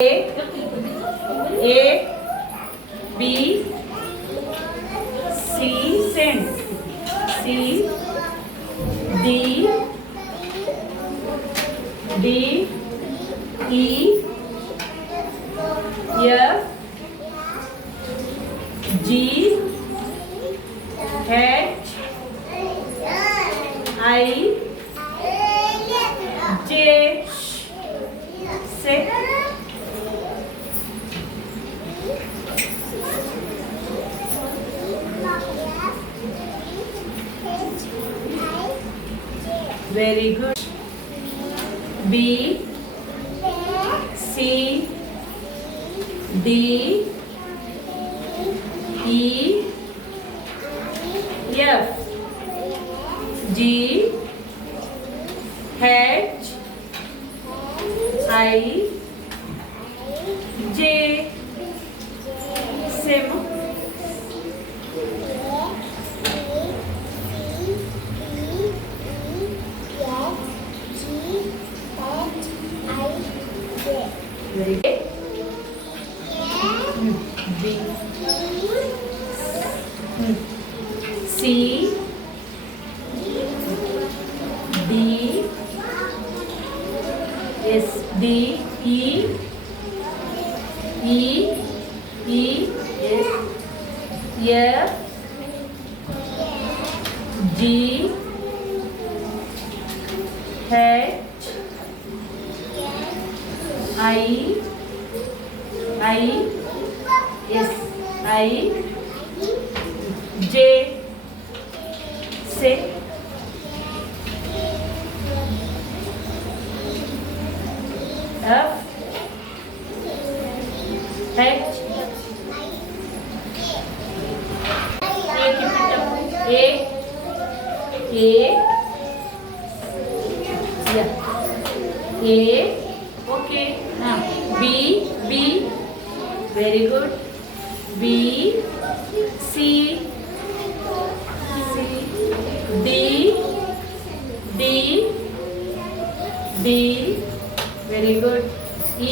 A B C send C D D E F G H I J say very good. B C D E F G H I J same. Very good. B C D S D E E E S F G H I S I J say F H A okay. B very good. B C D very good. E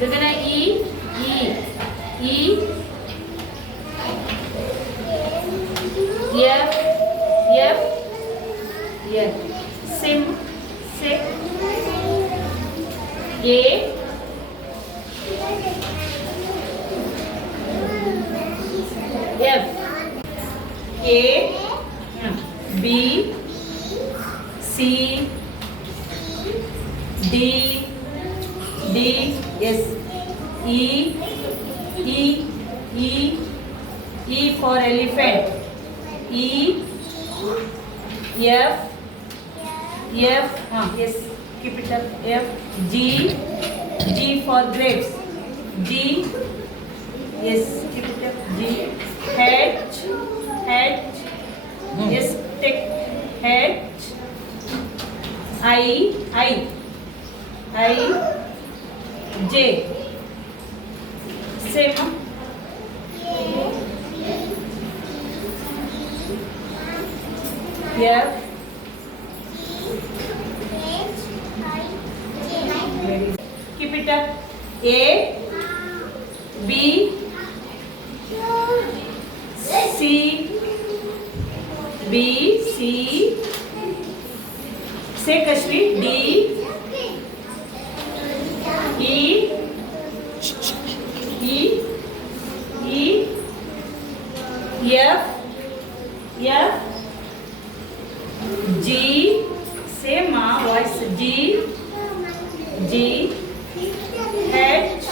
look at E F sim say A F A B C D S E for elephant. E F yes keep it up. F G for grapes. G yes keep it up. G H yes take H I J same. F keep it up. A B C say Kashvi D E F G say ma voice G H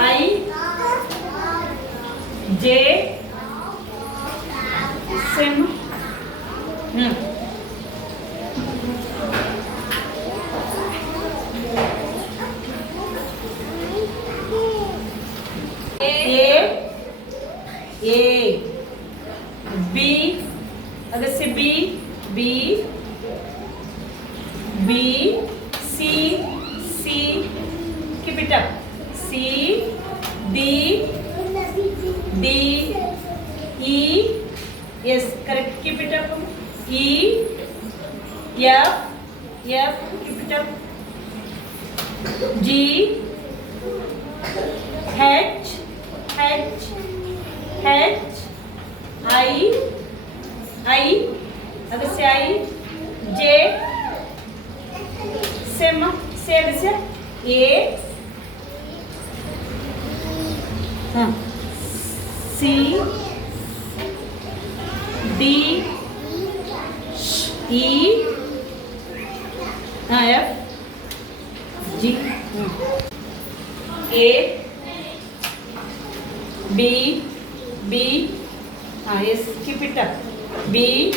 I J same. A B अगर से B C keep it up. C D E yes correct keep it up. E F, keep it up. G, H, I, other say I, J, say A, C, D, E, F, G, A, B, yes, keep it up. B,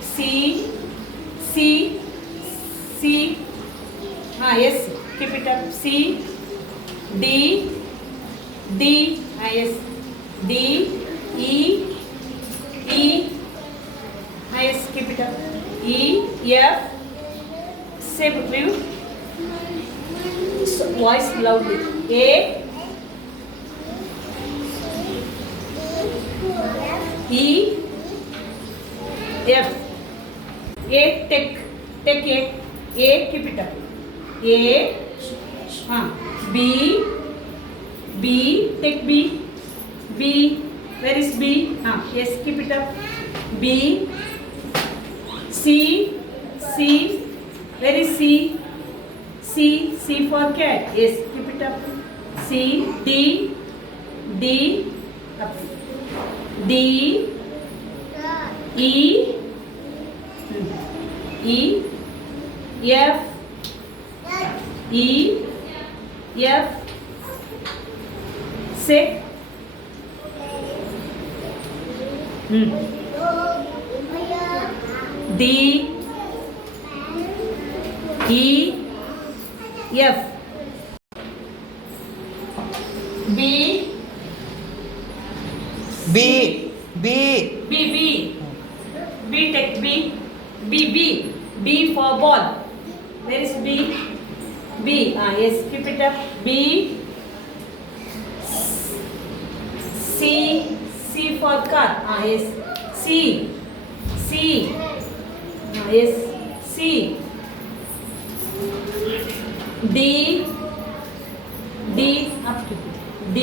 C, yes, keep it up. C, D, yes, D, E, yes, keep it up. E, F, say review. Voice loudly. A, E, F. A, take A, keep it up. A, B, take B, where is B? Yes, keep it up. B, C, where is C? C for cat. Yes, keep it up. C, D, up. D, E, F, say D, E, F. B, take B for ball. Where is B? Yes, keep it up. B, C for car. Yes, C, yes, C. D, up to D,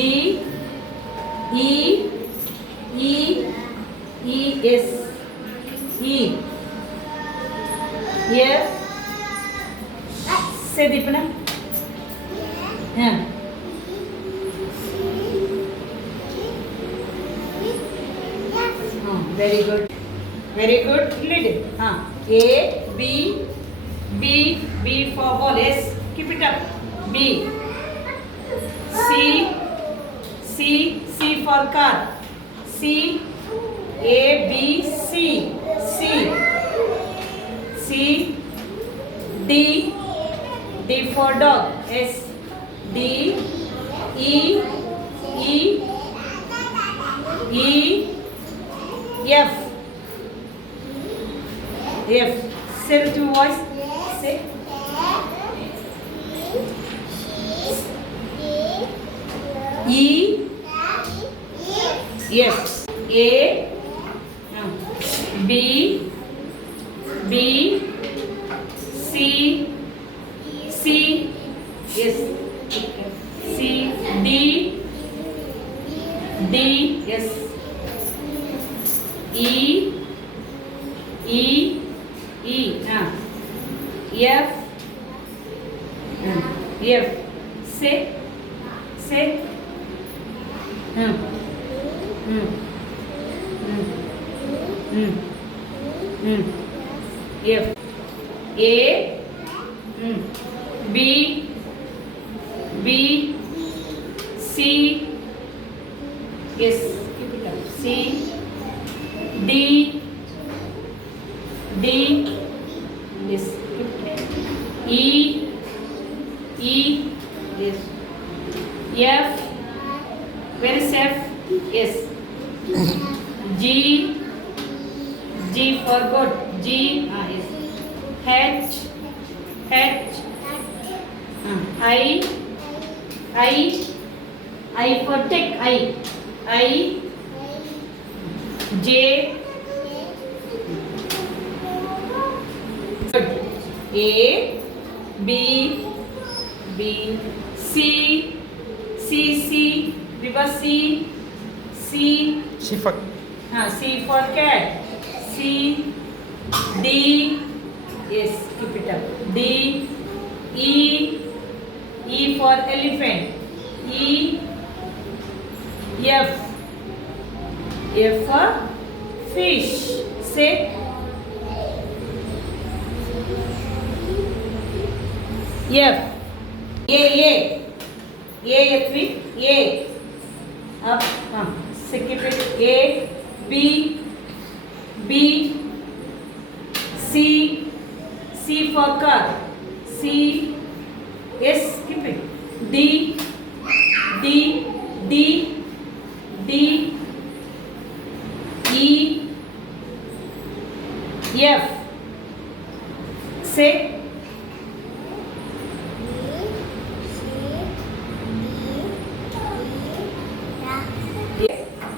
E, yes, E, F, say Deepana. Very good. Lead it. A, B for ball. Yes, keep it up. B, C for car. C, A, B, C, D for dog. S, D, E, F. Say with your voice. Say. E, F. A, B, C, yes, C, D, yes, E, F. Say. F. A, B, C, yes, keep it up. C, D, yes, keep it up. E, yes, F, where is F? Yes, G for goat. G, yes. H, I for take. I, J, good. A, B, B, C, C, C, reverse C, C, Sifak. C for cat, C, D, yes, keep it up, D, E, E for elephant, E, F, F for fish, say, F, A, F with A, up, keep it, A, B, B, C, C for car, C, S, keep it, D, D, D, D, E, F, say,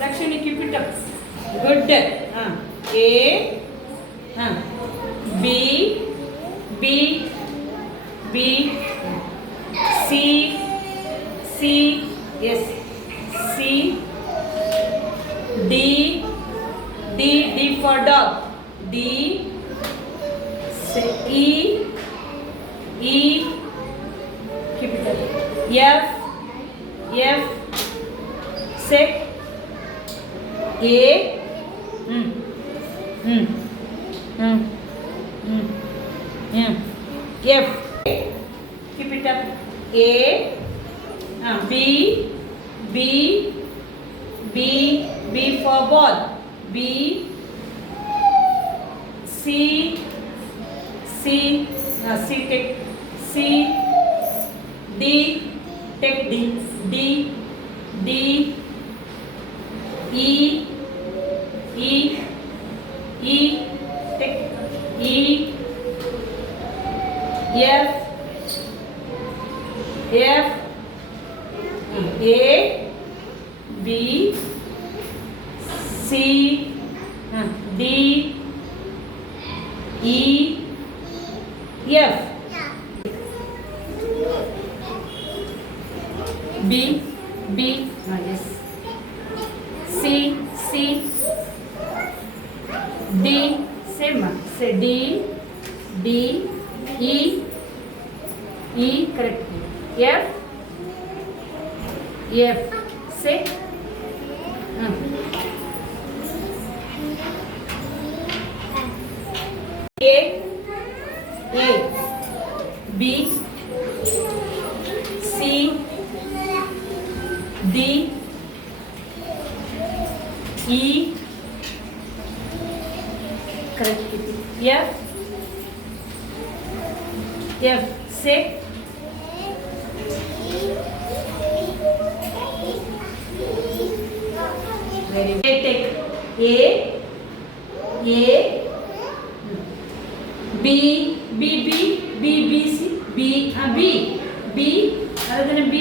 Lakshmi, keep it up. Good. A, B, B, B, C, C, yes, C, D, D, D for dog, D, E, E, keep it up. F, F, say, A, F, keep it up. A, B, B, B, B for ball, B, C, C, C take C, D, take D, D, D, E, E, E, take E, F, F, A, B, C, D, E, F, B, B, yes, C, C, D, same, say D, D, E, E, correct, F, F, say, A, B, C, D, E, correct, F, F, say, very good. Take A, B, B, B, B, B, C, B, B, B, other than B,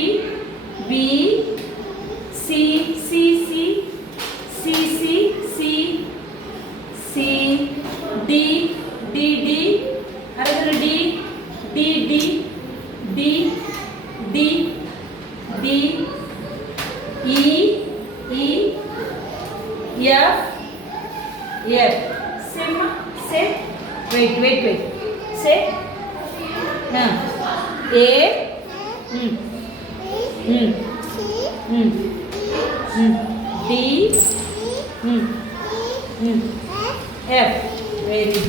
B, C, C, C, C, C, C, C, D, D, D, other than D, D, D, D, D, D, E, E, F, F. Say, wait. Say, A, D, F. Very good.